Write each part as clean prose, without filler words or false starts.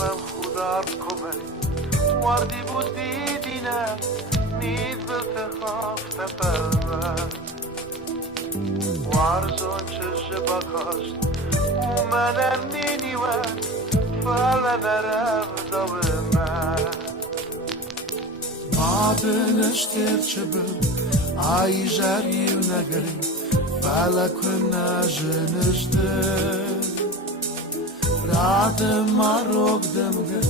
من خودم کمه وردی بود دیدینه نید به تخاف نفرمه وارزون چه بکاشت و منم نینیوه فعلا نرم دوه من بعدنش ترچه بل ای جریو نگری فلکن نجنشده رادم مروگ دمگه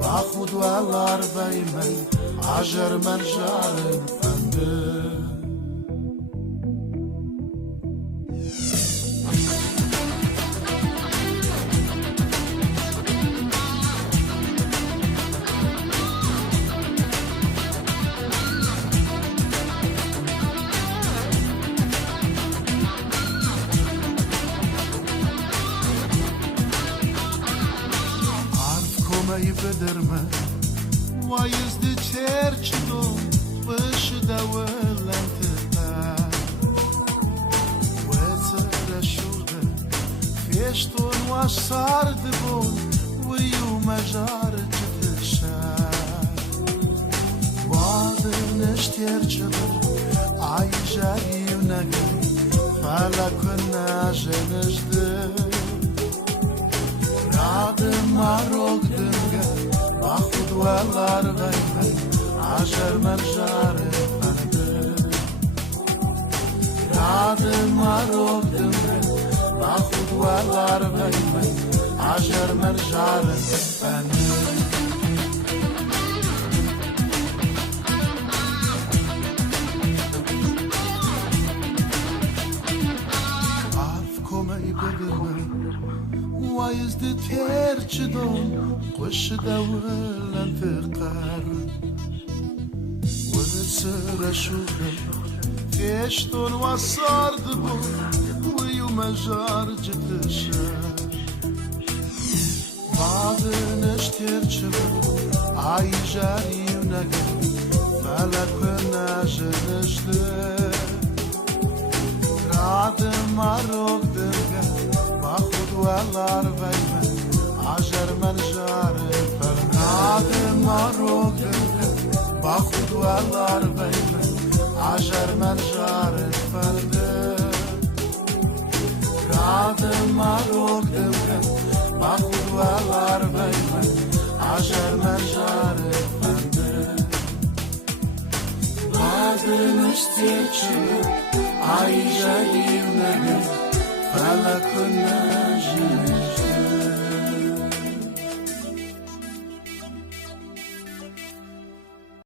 با خود والار بیمی عجر من جارم فنده بدرمه وایزدی ترچدو بشده ولنتقه وتر شوده فيشتون وصارد بون ويو مجار جدشه بعدنش ترچدو ای جایی و نگری فلکن نجنشده رادم مروگ دمگه با خود والار بیمی عجر من جاره فنده رادم مروگ دمگه با خود والار بیمی عجر من جاره فنده وایزدی ترچدون قش دولن فقر وسر شوده فيشتون وصارد بون ويو مجار جدشه بعدنش ترچدون ای جاری و نگری فلک نجنشده رادم مروگ دمگه با خود والار بیمی عجر من جاره فرناد مروگ دمگه با خود والار بیمی عجر من جاره فرده راد مروگ دمگه با خود والار بیمی عجر من جاره فرده بعدنش ترچه ای جدیم نگه فلکن